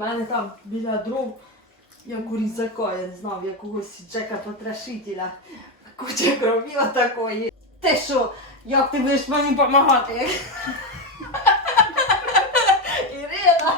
У мене там біля дров, як у я не знав, якогось Джека Потрошителя. Куча крові отакої. Ти що, як ти будеш мені допомагати? Ірина?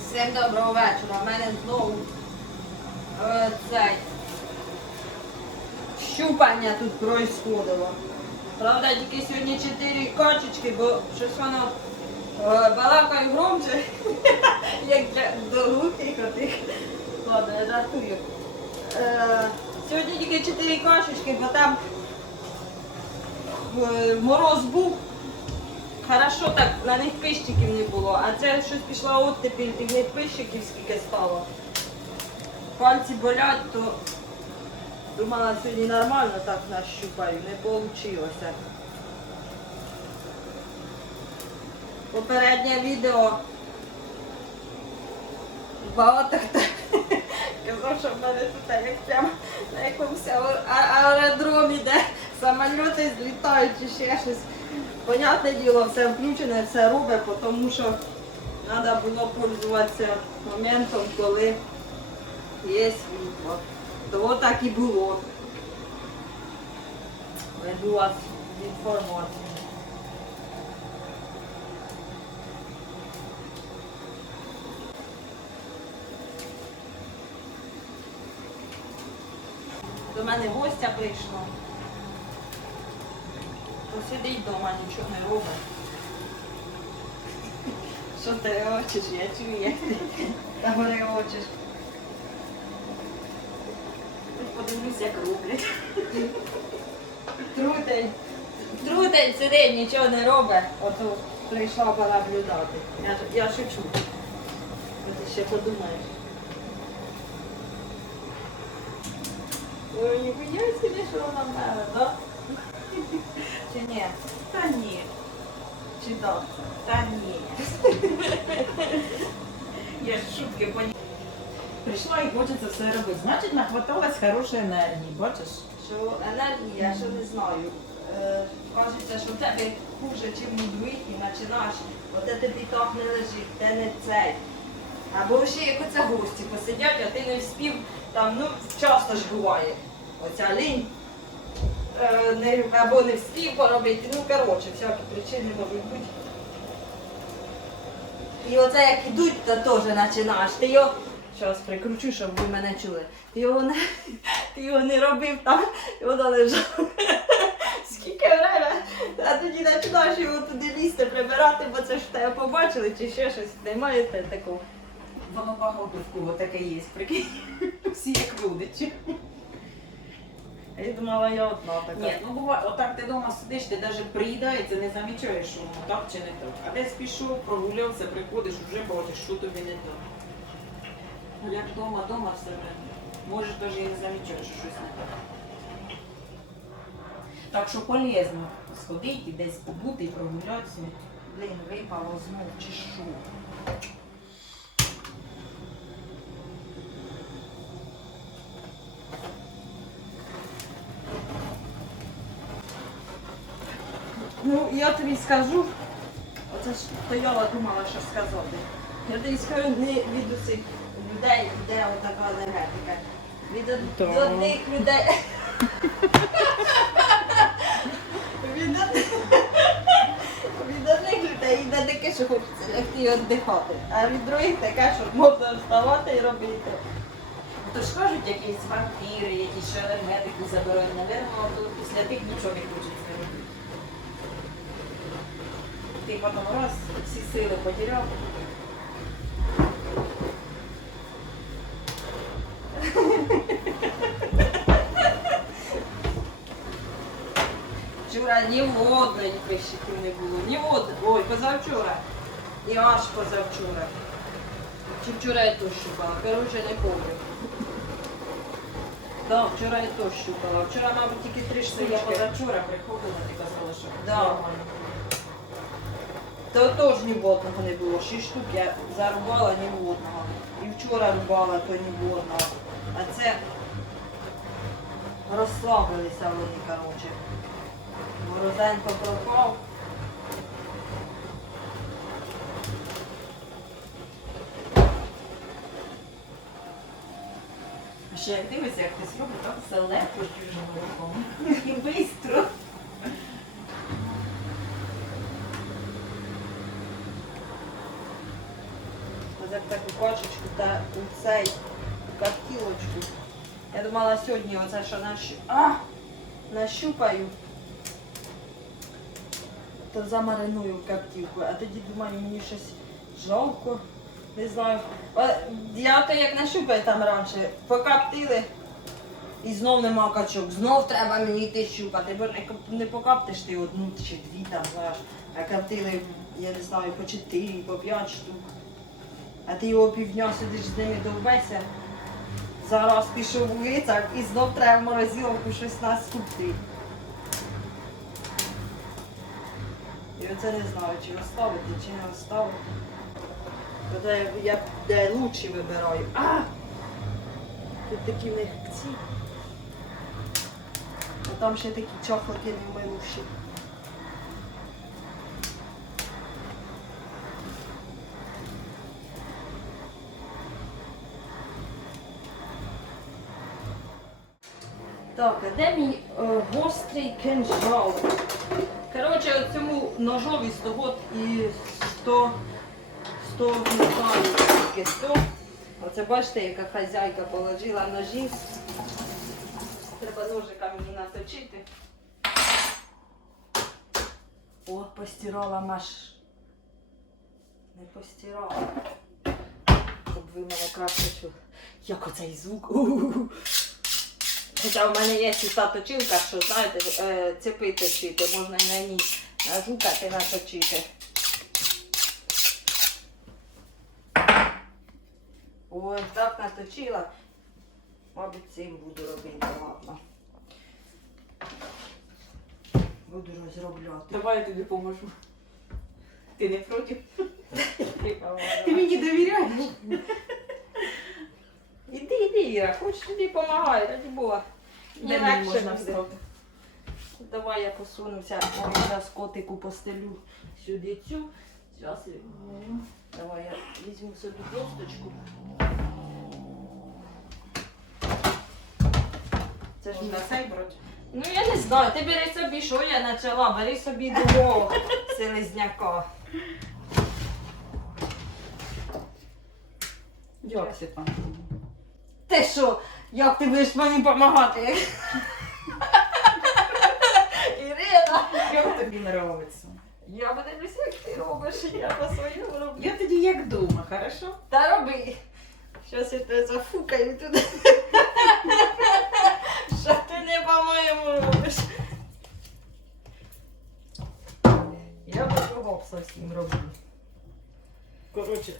Всім доброго вечора. У мене знову е, цей щупання тут происходило. Правда, тільки сьогодні чотири качечки, бо щось воно е, балакає громче, як для глухих отих. Ладно, я жартую. Е, сьогодні тільки чотири качечки, бо там е, мороз був. Хорошо так, на них пищиків не було, а це щось пішла оттепіль, них пищиків скільки стало. Пальці болять, то думала сьогодні нормально так нащупаю, не вийшло. Попереднє відео багато хто казав, що в мене тут як прямо на якомусь аер- аеродромі, де самоліти злітають чи ще щось. Понятне діло, все включене, все робить, тому що треба було пользуватися моментом, коли є світло. Того так і було. Веду вас в інформацію. До мене гостя прийшло. Посидить вдома, нічого не робить. Що ти речиш? Я чую, як ти там речиш. Подивлюсь, як роблять. Трутень. Трутень сидить, нічого не робить. Ото прийшла понаблюдати. Я, я шучу. А Ти ще подумаєш. Ой, ніхуя собі, що вона мене, да? Чи ні? Та ні, Чи так? та ні. Я ж шутки поняла. Прийшла і хочеться все робити. Значить, нахваталась хорошої енергії, бачиш? Що енергія, що не знаю. Е, кажеться, що в тебе хуже, чим у других, і починаєш, оте тобі так не лежить, те не цей. Або ще як оце гості посидять, а ти не вспів, там, ну, часто ж буває. Оця лінь. Е, або не вспів поробити, ну коротше, всякі причини можуть бути. І оце як ідуть, то теж починаєш. Ти його, зараз прикручу, щоб ви мене чули. Ти його не, ти його не робив там, і воно лежало. Скільки время, а тоді починаєш його туди лізти, прибирати, бо це ж тебе побачили, чи ще щось. Немає такого. Воно багато в кого таке є, прикинь. Всі як родичі. Я думала, я одна така. Ні, ну буває, отак ти вдома сидиш, ти навіть приїдається, не замічаєш, що воно так чи не так. А десь пішов, прогулявся, приходиш, вже бачиш, що тобі не так. Ну як вдома, вдома все время. Можеш навіть і не замічаєш, що щось не так. Так що полезно сходити, десь побути, і прогулятися. Блін, випало знов чи що. Ну, я тобі скажу, оце ж стояла, думала, що сказати. Я тобі скажу не від усіх людей, де така енергетика. Від од- одних людей. Від одних від одних людей йде таке, що хочеться лягти і віддихати. А від других таке, що можна вставати і робити. То ж кажуть, якісь вампіри, якісь ще енергетику забирають, наверно, то після тих нічого не хочеться робити. Ти потім раз всі сили потеряв. Вчора ні в одної пищиків не було, ні в. Ой, позавчора. І аж позавчора. Чи вчора я то щупала? Коротше, не помню. Да, вчора я то щупала. Вчора, мабуть, тільки три штучки. я позавчора приходила, ти казала, що Да. нормально. То теж ні в одного не було. Шість штук я зарубала ні в одного. І вчора рубала, то ні в одного. А це розслабилися вони, коротше. Морозенко пропав. Ще як як хтось робить, так все легко чужим руком. І. Ось як таку пачечку та у цей картілочку. Я думала сьогодні оце що нащу... а, нащупаю, то замариную в картілку. А тоді думаю, мені щось жалко. Не знаю. Я то як нащупаю там раніше, покаптили і знов нема качок. Знов треба мені йти щупати. Бо не, покаптиш ти одну чи дві там, знаєш. А каптили, я не знаю, по чотири, по п'ять штук. А ти його півдня сидиш з ними довбеся. Зараз пішов у і знов треба морозиловку щось наскупти. І оце не знаю, чи оставити, чи не оставити. Бо я, де лучше вибираю. А! Тут такі в них ці. А там ще такі чохлики невмируші. Так, а де мій е, гострий кинжал? Коротше, цьому ножові 100 год і 100, 100 не знаю, скільки 100. Оце бачите, яка хазяйка положила ножі. Треба ножика мені наточити. О, постирала маш. Не постирала. Щоб ви мене краще. Як оцей звук. У-у-у. Хоча в мене є ця точилка, що знаєте, е, цепи можна і на ній нажукати, наточити. Ой, так наточила. Мабуть, цим буду робити, ладно. Буду розробляти. Давай я тобі поможу. Ти не проти? Ти. Ти мені довіряєш? Іди, хоч тобі допомагай, раді Бога. Мені легше буде. Давай я посунуся, зараз котику постелю сюди цю. Зараз. Давай я візьму собі досточку. Це ж не... цей брати? Ну я не знаю, ти бери собі, що я почала, бери собі другого селезняка. Як Степан? Ти що, як ти будеш мені допомагати? Ірина! Як тобі нравиться? Я подивлюся, як ти робиш, я по-своєму роблю. Я тоді як дома, хорошо? Та роби. Щас я тебе зафукаю туди. Що ти не по-моєму робиш? Я по-другому зовсім роблю. Коротше,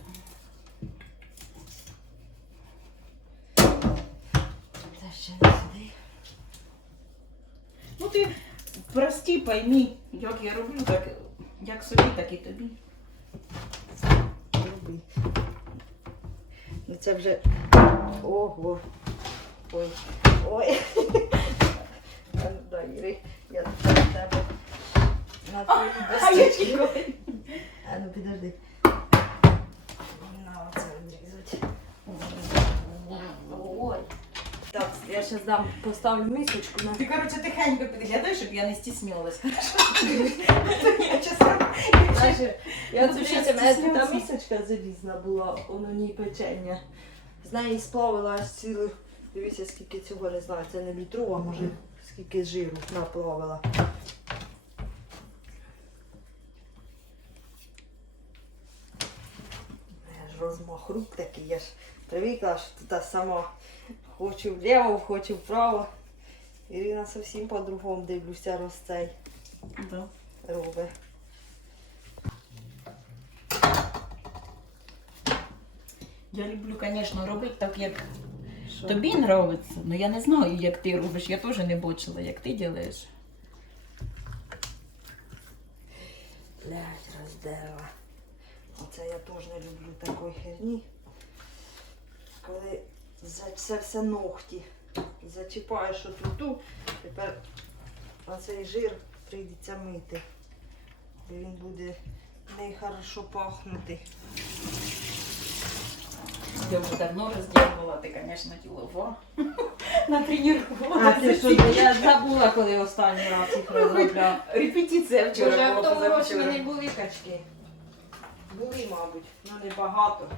ти прості пойми, як я роблю, так як собі, так і тобі. Роби. Ну це вже. Ого. Ой. Ой. Ну дай, я тебе. На твої чекаю. А ну підожди. На оце відрізати. Ой. Так, я зараз дам, поставлю мисочку на. Ти, коротше, тихенько підглядай, щоб я не стіснялась. Я чесно. Знаєш, я тут ще мене та мисочка залізна була, воно ній печення. З неї сплавила аж цілу. Дивіться, скільки цього не знаю, це не літрова, може скільки жиру наплавила. Я ж розмах рук такий, я ж привикла, що тут сама хочу вліво, хочу вправо. Ірина зовсім по-другому дивлюся, розцей Да. робить. Я люблю, звісно, робити так, як Що? тобі подобається. Ну я не знаю, як ти робиш. Я теж не бачила, як ти робиш. Блять, роздерла. Оце я теж не люблю такої херні. Коли це все ногті. Зачіпаєш отуту, тепер оцей жир прийдеться мити. Він буде не хорошо пахнути. Я вже давно розділувала, ти, звісно, ділова. На тренування. я забула, коли останній раз їх розробляла. Репетиція Вчора вчора в тому році позавчора. не були качки. Були, мабуть, але не багато.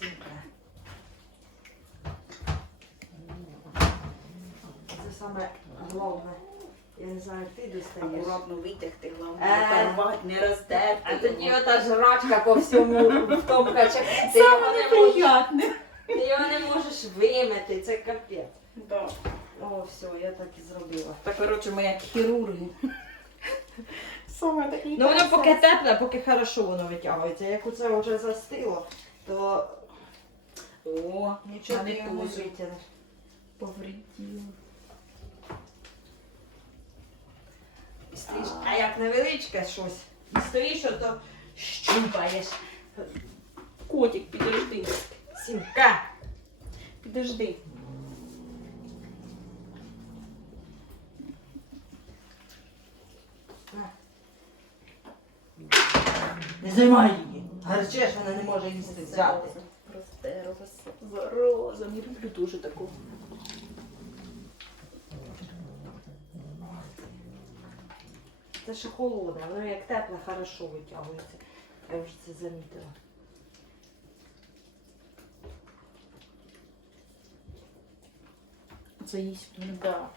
Сука. Це саме головне. Я не знаю, ти достаєш. Акуратно витягти, головне, Е. не порвати, не роздерти. А тоді ота жрачка по всьому в тому качаку. Ти Саме його не можеш, неприятне. ти його не можеш вимити, це капець. Да. О, все, я так і зробила. Та, коротше, ми як хірурги. Саме такий Ну воно поки тепле, поки хорошо воно витягується. Як оце вже застило, то О, нічого ти його не теж витягнеш. повреділо. І стоїш, А як невеличке щось, і стоїш, то щупаєш. Котик, підожди. Сімка. Підожди. Не займай її. Гарчеш, вона не може їсти взяти. Простерлася. Зараза, не люблю дуже таку. Це ще холодне, воно як тепле, хорошо витягується. Я вже це замітила. Це їсть. Да.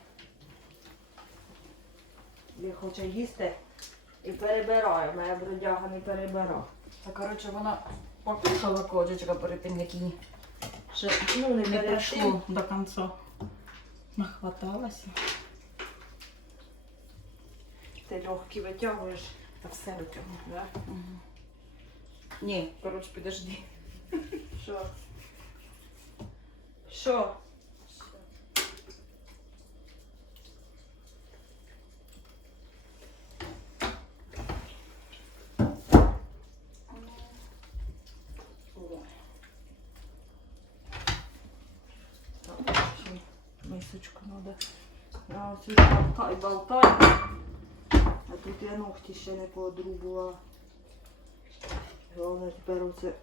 Він хоче їсти і перебирає. Моя бродяга не перебирає. Та, коротше, вона покушала кожечка перед тим, як її ще Ну, не не перед прийшло до кінця. Нахваталася. Ти легкі витягуєш. Та все витягну. Да? Ні, коротше, підожди. Що? Що? Мисочку треба. Я ось тут болтай, болтай. Тут я ногті ще не подрубувала. Головне тепер оце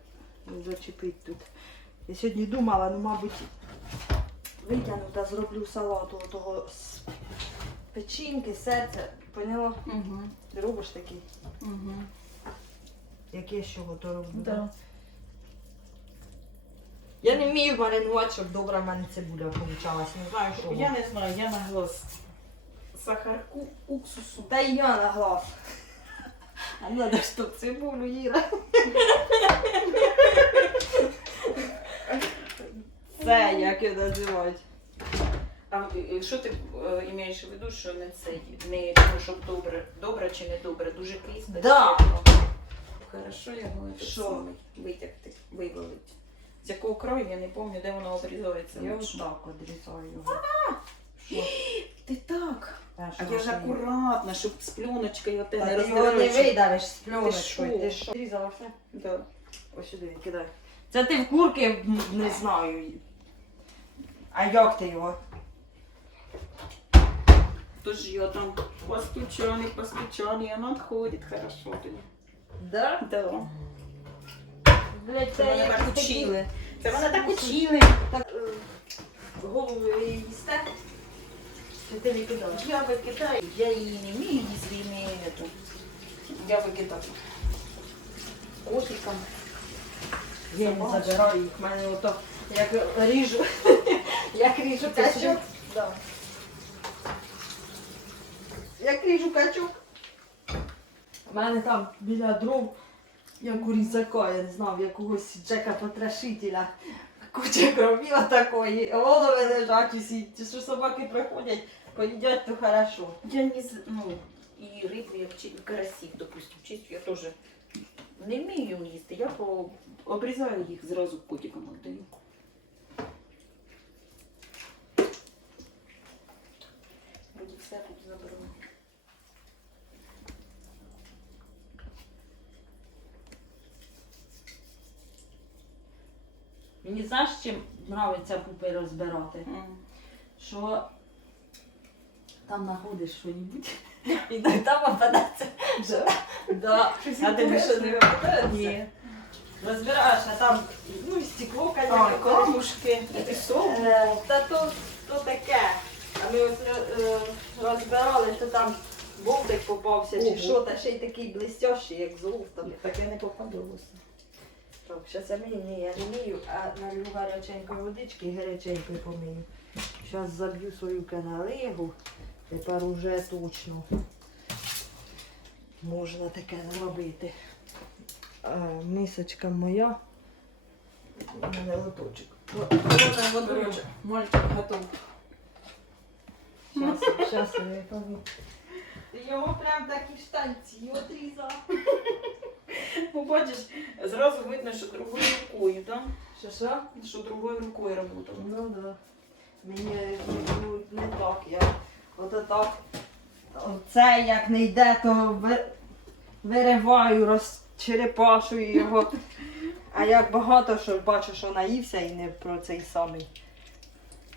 не зачепить тут. Я сьогодні думала, ну мабуть, витягну та зроблю салату того з печінки, серця. Поняла? Угу. Ти робиш такий? Угу. Як я з чого то роблю? Да. Я не вмію маринувати, щоб добра в мене цибуля получалась. Не знаю, що. Я не знаю, я на глаз сахарку, уксусу. Та й я на глаз. А надо, щоб цибулю їла. Це як його називають. А е, що ти е, маєш в виду, що не це, не тому, щоб добре, добре чи не добре, дуже кисле? Да. чи? Хорошо його це Що? витягти, вивалити. З якого краю, я не пам'ятаю, де воно обрізається. Я Ну, ось так одрізаю його. Що? Ти так. Та А я ж ти? акуратно, щоб з пленочкою оте Та не ти його не роздираючи. видавиш з пленочкою. Ти що? Різала все? Да. Ось сюди кидай. Це ти в курки м, не знаю. А як ти його? Тож я там постучаний, постучаний, і воно відходить хорошо тоді. Да? Да. Блять, Це мене як так такі- учили. Це мене так учили. Так, е, голову їсте? Чи ти не кидала? Я викидаю, я її не вмію їсти, не ету. Я викидаю. Котикам. Я не забираю їх. В мене ото як ріжу. Як ріжу качок. Да. Як ріжу качок. У мене там біля дров, як у різака, я не знав, якогось Джека Потрошителя. Куча крові такої, голови лежать усі. Що собаки приходять, поїдять, то хорошо. Я не з- ну, і рибу, як чи карасів, допустим, чистю, я теж не вмію їсти. Я по... обрізаю їх зразу котикам віддаю. Вроді все тут забрала. Мені знаєш, чим подобається пупи розбирати? М. Що там знаходиш щось і там попадеться. А тобі що не випадається? Ні. Розбираєш, а там ну, стекло, камушки, і сол. Е, Та то, таке. А ми ось е, розбирали, то там болтик попався чи що, та ще й такий блистящий, як золото. Таке не попадалося. Так, зараз я мию, ні, я не мию, а налью гаряченької водички і гаряченькою помию. Зараз заб'ю свою каналигу, тепер уже точно можна таке зробити. А, мисочка моя. У мене лоточок. Мальчик готов. Зараз, я помию. Його прям такі штанці отрізав. Ну, бачиш, зразу видно, що другою рукою, так? Що що? Що другою рукою работала. Ну да. Мені ну, не так. Я ото так. Оце як не йде, то ви- вириваю, розчерепашую його. А як багато що бачу, що наївся і не про цей самий.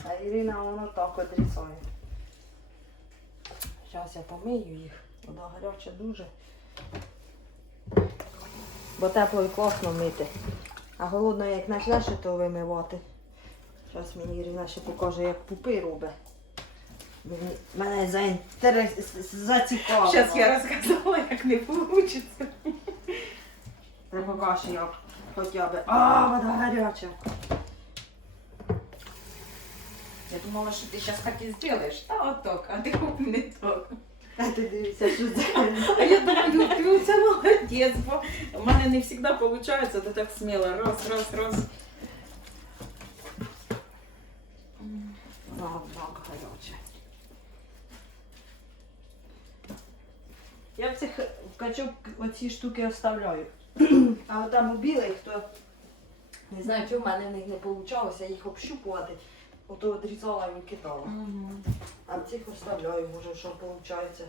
А Ірина воно так отрізає. Зараз я помию їх. Вода гаряча дуже. Бо тепло і класно мити. А голодно як почнеш то вимивати. Зараз мені Ірина ще покаже, як пупи робить. Мені, мене заінтерес... зацікавило. Зараз я розказала, як не вийде. Ти покажеш, як хоча б. А, вода гаряча. Я думала, що ти зараз так і зробиш. Та отак, а ти хоп не так. А ти дивися, що це. А я думаю, ти це молодець, бо в мене не завжди виходить, то так сміло. Раз, раз, раз. Вода так гаряча. Я в цих в качок оці штуки оставляю. А от там у білих, то не знаю, чи в мене в них не вийшло їх общупувати. Ото одрізала і викидала. А в цих оставляю, може, що виходить.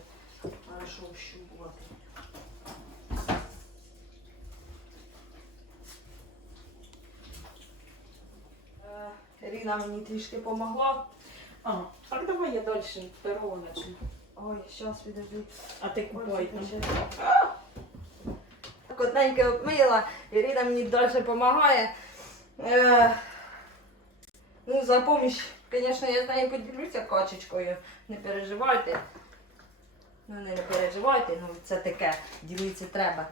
Хорошо общупувати. Е, Ірина мені трішки допомогла. А, так давай я далі второго начну. Ой, зараз підожди. А ти купай там. Котненько обмила, Ірина мені далі допомагає. Ну, за поміч, звісно, я з нею поділюся качечкою. Не переживайте. Ну, не, переживайте, ну це таке, ділитися треба.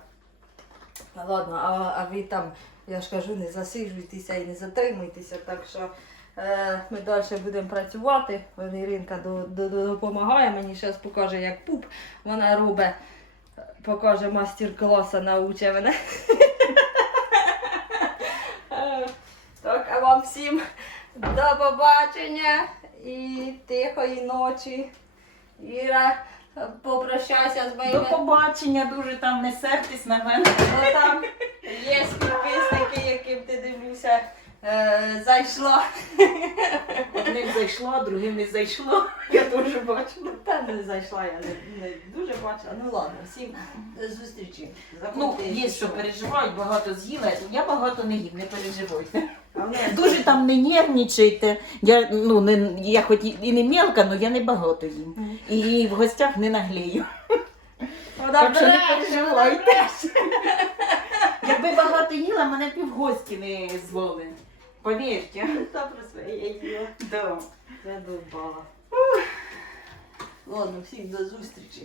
Ну, Ладно, а, а ви там, я ж кажу, не засиджуйтеся і не затримуйтеся, так що е, ми далі будемо працювати. Вон Іринка до, до, до, допомагає, мені зараз покаже, як пуп вона робить. Покаже мастер-класа, научить мене. Е, Так, а вам всім до побачення і тихої ночі. Іра, попрощайся з До побачення, дуже там не сертись на мене. Ну, там є підписники, яким ти дивлюся. Е, зайшла. Одним зайшло, а другим не зайшло. Я теж бачила. Та не зайшла, я не, не дуже бачила. Ну ладно, всім зустрічі. Ну, Заходьте, є що переживають, багато з'їла. Я багато не їм, не переживайте. Дуже там не нервничайте. Я, ну, не, я хоч і- не мелка, але я не багато їм. І в гостях не наглею. Вона Так що не переживайте. Якби багато їла, мене б і в гості не звали. Повірте. Та про своє їла. Да. Я довбала. Ладно, всім до зустрічі.